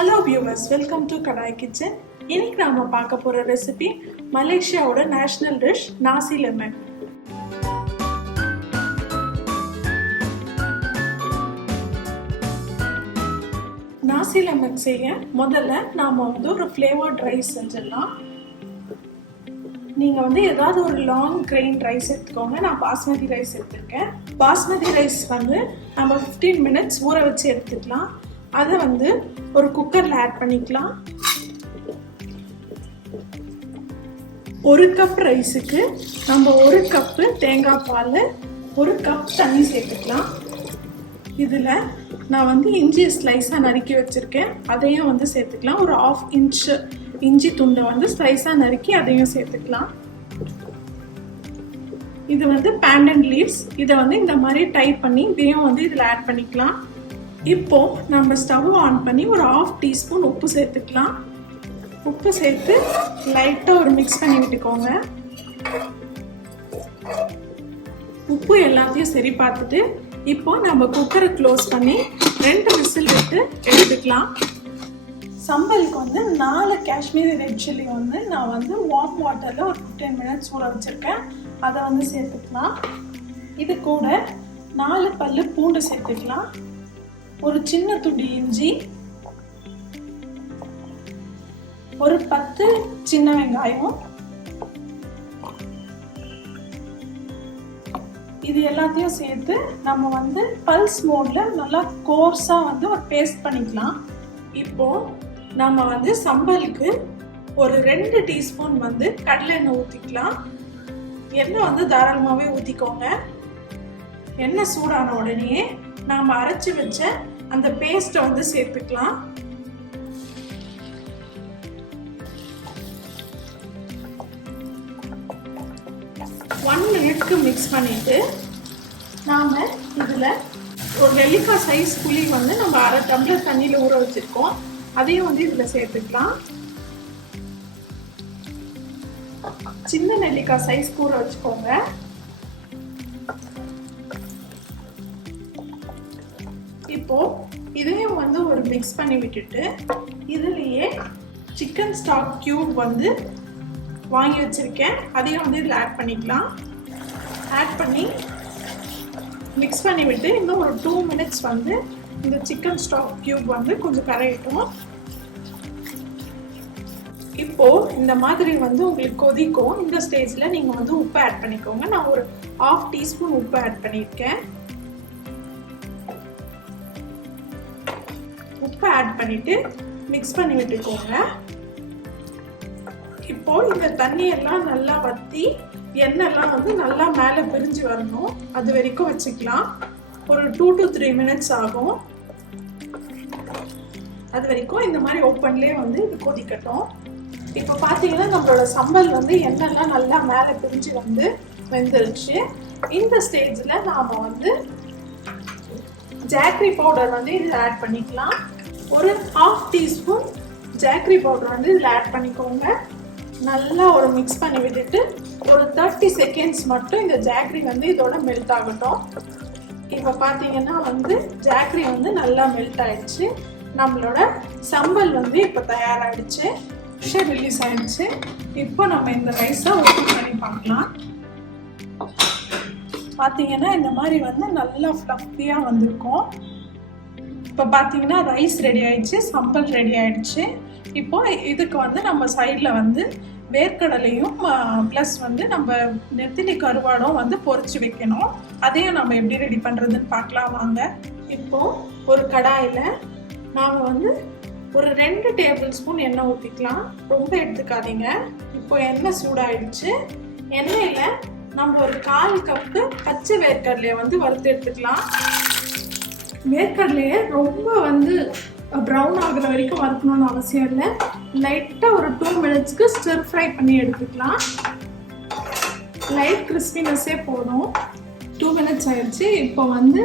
Hello viewers, welcome to kadai kitchen. இன்னைக்கு நாம பார்க்க போற ரெசிபி மலேசியாவோட நேஷனல் டிஷ் நாசி லெமன். நாசி லெமன் செய்ய முதல்ல நாம ஒரு ஃப்ளேவர்ட் ரைஸ் செஞ்சிடலாம். நீங்க ஏதாவது ஒரு லாங் கிரெயின் ரைஸ் எடுத்துக்கோங்க. நான் பாஸ்மதி ரைஸ் எடுத்திருக்கேன். பாஸ்மதி ரைஸ் நம்ம 15 மினிட்ஸ் ஊற வச்சு எடுத்துக்கலாம். அதை ஒரு குக்கர்ல ஆட் பண்ணிக்கலாம். 1 கப் ரைஸுக்கு நம்ம 1 கப்பு தேங்காய் பால், 1 கப் தண்ணி சேர்த்துக்கலாம். இதில் நான் இஞ்சி ஸ்லைஸாக நறுக்கி வச்சுருக்கேன், அதையும் சேர்த்துக்கலாம். ஒரு 1/2 இன்ச் இஞ்சி துண்டை ஸ்லைஸாக நறுக்கி அதையும் சேர்த்துக்கலாம். இது பேண்டன் லீவ்ஸ். இதை இந்த மாதிரி டைப் பண்ணி இதையும் இதில் ஆட் பண்ணிக்கலாம். இப்போ நம்ம ஸ்டவ் ஆன் பண்ணி ஒரு 1/2 டீஸ்பூன் உப்பு சேர்த்துக்கலாம். உப்பு சேர்த்து லைட்டாக ஒரு மிக்ஸ் பண்ணி விட்டுக்கோங்க. உப்பு எல்லாத்தையும் சரி பார்த்துட்டு இப்போ நம்ம குக்கரை க்ளோஸ் பண்ணி 2 விசில் விட்டு எடுத்துக்கலாம். சம்பலுக்கு 4 காஷ்மீரி ரெட் சில்லி நான் வார்ம் வாட்டரில் ஒரு 15 மினிட்ஸ் ஊற வச்சுருக்கேன். அதை சேர்த்துக்கலாம். இது கூட 4 பல்லு பூண்டு சேர்த்துக்கலாம். ஒரு சின்ன துடி இஞ்சி, ஒரு 10 சின்ன வெங்காயம், இது எல்லாத்தையும் சேர்த்து நம்ம பல்ஸ் மோட்ல நல்லா கோர்ஸா ஒரு பேஸ்ட் பண்ணிக்கலாம். இப்போ நம்ம சம்பலுக்கு ஒரு 2 டீஸ்பூன் கடலை எண்ணெய் ஊற்றிக்கலாம். எண்ணெய் தாராளமாகவே ஊற்றிக்கோங்க. எண்ணெய் சூடான உடனே நாம் அரைச்சி வச்ச அந்த பேஸ்ட்டை சேர்த்துக்கலாம். ஒன் மினிட்க்கு மிக்ஸ் பண்ணிட்டு நாம் இதில் ஒரு நெல்லிக்காய் சைஸ் புளி நம்ம 1/2 டம்ளர் தண்ணியில் ஊற வச்சுருக்கோம், அதையும் இதில் சேர்த்துக்கலாம். சின்ன நெல்லிக்காய் சைஸ் ஊற வச்சுக்கோங்க. இப்போ இதையும் ஒரு மிக்ஸ் பண்ணி விட்டுட்டு இதுலயே சிக்கன் ஸ்டாக் கியூப் வாங்கி வச்சிருக்கேன், அதையும் இதில் ஆட் பண்ணிக்கலாம். ஆட் பண்ணி மிக்ஸ் பண்ணி விட்டு இன்னும் ஒரு 2 மினிட்ஸ் இந்த சிக்கன் ஸ்டாக் கியூப் கொஞ்சம் கரையட்டும். இப்போ இந்த மாதிரி உங்களுக்கு கொதிக்கும். இந்த ஸ்டேஜில் நீங்கள் உப்பு ஆட் பண்ணிக்கோங்க. நான் ஒரு 1/2 டீஸ்பூன் உப்பு ஆட் பண்ணியிருக்கேன். உப்பு ஆட் பண்ணிட்டு மிக்ஸ் பண்ணி விட்டுக்கோங்க. இப்போ இந்த தண்ணியெல்லாம் நல்லா வற்றி எண்ணெய்லாம் நல்லா மேலே பிரிஞ்சு வரணும். அது வரைக்கும் வச்சுக்கலாம். ஒரு 2 to 3 மினிட்ஸ் ஆகும். அது வரைக்கும் இந்த மாதிரி ஓப்பன்லேயே இது கொதிக்கட்டும். இப்போ பார்த்தீங்கன்னா நம்மளோட சம்பல் எண்ணெய்லாம் நல்லா மேலே பிரிஞ்சு வெந்துருச்சு. இந்த ஸ்டேஜில் நாம் ஜாக்ரி பவுடர் இதில் ஆட் பண்ணிக்கலாம். ஒரு 1/2 டீஸ்பூன் ஜாக்ரி பவுடர் இதில் ஆட் பண்ணிக்கோங்க. நல்லா ஒரு மிக்ஸ் பண்ணி விட்டுட்டு ஒரு 30 செகண்ட்ஸ் மட்டும் இந்த ஜாக்ரி இதோட மெல்ட் ஆகட்டும். இப்போ பார்த்தீங்கன்னா ஜாக்ரி நல்லா மெல்ட் ஆயிடுச்சு. நம்மளோட சம்பல் இப்போ தயாராகிடுச்சு, ஃபிஷ்ஷர் ரிலீஸ் ஆயிடுச்சு. இப்போ நம்ம இந்த ரைஸை ஓப்பன் பண்ணி பார்க்கலாம். பார்த்தீங்கன்னா இந்த மாதிரி நல்லா ஃப்ளஃபியாக வந்திருக்கும். இப்போ பார்த்தீங்கன்னா ரைஸ் ரெடி ஆயிடுச்சு, சம்பல் ரெடி ஆயிடுச்சு. இப்போ இதுக்கு நம்ம சைடில் வேர்க்கடலையும் ப்ளஸ் நம்ம நெத்திலி கருவாடும் பொரிச்சு வைக்கணும். அதையும் நம்ம எப்படி ரெடி பண்ணுறதுன்னு பார்க்கலாம் வாங்க. இப்போது ஒரு கடாயில் நாம் ஒரு 2 டேபிள் ஸ்பூன் எண்ணெய் ஊற்றிக்கலாம். ரொம்ப எடுத்துக்காதீங்க. இப்போ எண்ணெய் சூடாயிடுச்சு. எண்ணெயில் நம்ம ஒரு 1/4 கப்பு பச்சை வேர்க்கடலையை வறுத்து எடுத்துக்கலாம். வேர்க்கடலையை ரொம்ப ப்ரௌன் ஆகுற வரைக்கும் வறுக்கணும்னு அவசியம் இல்லை. லைட்டாக ஒரு 2 மினிட்ஸ்க்கு ஸ்டிர் ஃப்ரை பண்ணி எடுத்துக்கலாம். லைட் கிறிஸ்பினஸ்ஸே போதும். 2 மினிட்ஸ் ஆயிடுச்சு. இப்போ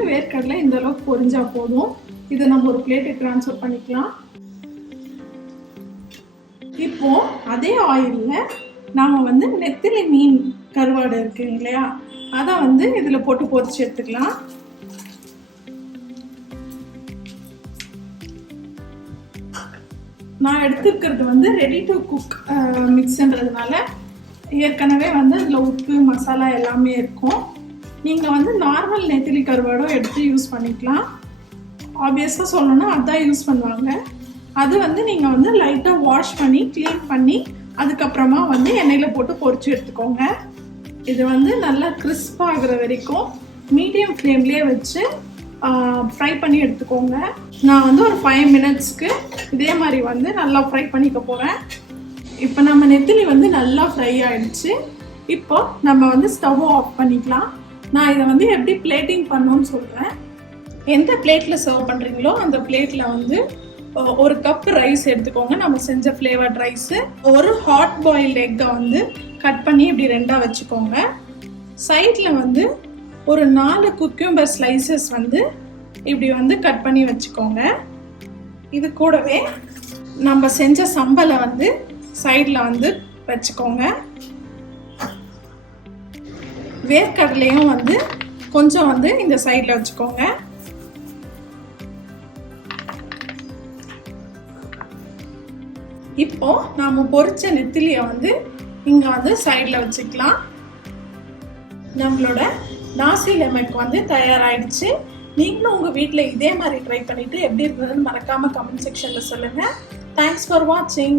வேர்க்கடலை இந்த அளவுக்கு பொரிஞ்சா போதும். இதை நம்ம ஒரு பிளேட்டுக்கு ட்ரான்ஸ்ஃபர் பண்ணிக்கலாம். இப்போ அதே ஆயிலில் நாம் நெத்திலி மீன் கருவாடு இருக்கு இல்லையா, அதை இதில் போட்டு பொரிச்சு எடுத்துக்கலாம். நான் எடுத்துருக்கிறது வந்து ரெடி டு குக் மிக்ஸ்ன்றதுனால ஏற்கனவே வந்து அதில் உப்பு மசாலா எல்லாமே இருக்கும். நீங்கள் வந்து நார்மல் நெத்திலி கருவாடும் எடுத்து யூஸ் பண்ணிக்கலாம். ஆப்வியஸாக சொல்லணும்னா அதுதான் யூஸ் பண்ணுவாங்க. அது வந்து நீங்கள் வந்து லைட்டாக வாஷ் பண்ணி க்ளீன் பண்ணி அதுக்கப்புறமா வந்து எண்ணெயில் போட்டு பொரிச்சு எடுத்துக்கோங்க. இது வந்து நல்லா கிறிஸ்பாக ஆகிற வரைக்கும் மீடியம் ஃப்ளேம்லேயே வச்சு ஃப்ரை பண்ணி எடுத்துக்கோங்க. நான் வந்து ஒரு 5 மினிட்ஸ்க்கு இதே மாதிரி வந்து நல்லா ஃப்ரை பண்ணிக்க போகிறேன். இப்போ நம்ம நெத்திலி வந்து நல்லா ஃப்ரை ஆகிடுச்சு. இப்போ நம்ம வந்து ஸ்டவ் ஆஃப் பண்ணிக்கலாம். நான் இதை வந்து எப்படி பிளேட்டிங் பண்ணணும்னு சொல்கிறேன். எந்த பிளேட்டில் சர்வ் பண்ணுறீங்களோ அந்த பிளேட்டில் வந்து 1 கப் ரைஸ் எடுத்துக்கோங்க. நம்ம செஞ்ச ஃப்ளேவர்ட் ரைஸு. ஒரு ஹாட் பாயில்டு எக்கை வந்து கட் பண்ணி இப்படி 2ஆக வச்சுக்கோங்க. சைடில் வந்து ஒரு 4 குக்கும்பர் ஸ்லைசஸ் வந்து இப்படி வந்து கட் பண்ணி வச்சுக்கோங்க. இது கூடவே நம்ம செஞ்ச சம்பலை வந்து சைடில் வந்து வச்சுக்கோங்க. வேர்க்கடலையும் வந்து கொஞ்சம் வந்து இந்த சைடில் வச்சுக்கோங்க. இப்போ நாம பொரிச்ச நெத்திலியை வந்து இங்கே வந்து சைடில் வச்சுக்கலாம். நம்மளோட நாசி லெமன் வந்து தயாராகிடுச்சு. நீங்களும் உங்கள் வீட்டில் இதே மாதிரி ட்ரை பண்ணிவிட்டு எப்படி இருந்ததுன்னு மறக்காமல் கமெண்ட் செக்ஷனில் சொல்லுங்கள். தேங்க்ஸ் ஃபார் வாட்சிங்.